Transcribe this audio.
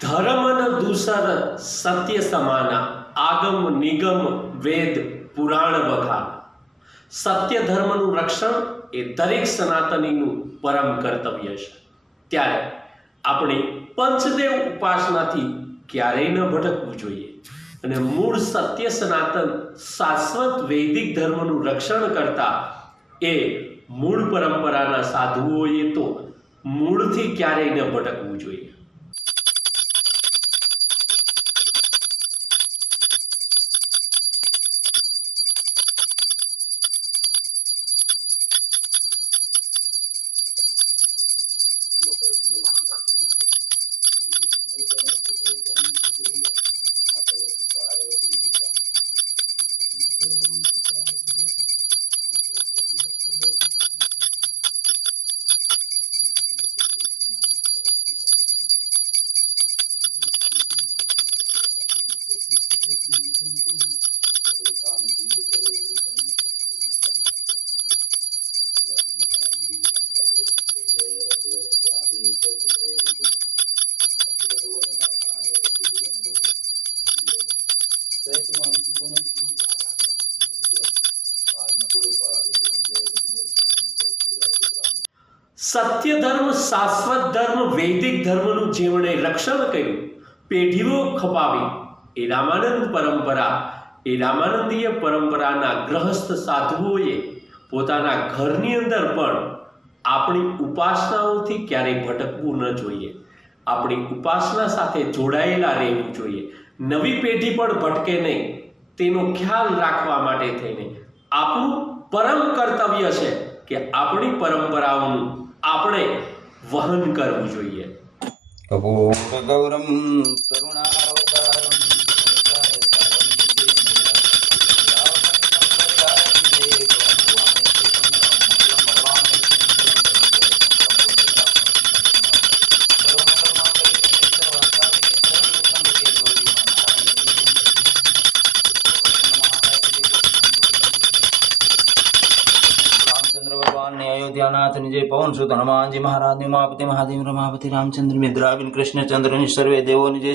ધર્મ ન દૂસર સત્ય સમાના, આગમ નિગમ વેદ પુરાણ વખાણ. સત્ય ધર્મનું રક્ષણ એ દરેક સનાતનીનું પરમ કર્તવ્ય છે. ત્યારે આપણે પંચદેવ ઉપાસનાથી ક્યારેય ન ભટકવું જોઈએ અને મૂળ સત્ય સનાતન શાશ્વત વૈદિક ધર્મનું રક્ષણ કરતા એ મૂળ પરંપરાના સાધુઓએ તો મૂળથી ક્યારેય ન ભટકવું જોઈએ. સત્ય ધર્મ શાશ્વત ધર્મ વૈદિક ધર્મનું જેમણે રક્ષણ કર્યું, પેઢીઓ ખપાવી, એ રામાનંદ પરંપરા, એ રામાનંદીય પરંપરાના ગ્રહસ્થ સાધુઓએ પોતાના ઘરની અંદર પણ આપણી ઉપાસનાઓથી ક્યારેય ભટકવું ન જોઈએ. આપણી ઉપાસના સાથે જોડાયેલા રહેવું જોઈએ. નવી પેઢી પણ ભટકે નહીં તેનો ખ્યાલ રાખવા માટે થઈને આપણું પરમ કર્તવ્ય છે કે આપણી પરંપરાઓનું આપણે વહન કરવું જોઈએ. કપૂરગૌરમ કરુણાવતારમ अयोध्यानाथ निजय पवन सुत हनुमान जी महाराज उमापति महादेव रमापति रामचंद्र मिद्राविन कृष्ण चंद्र सर्वे देवो निजय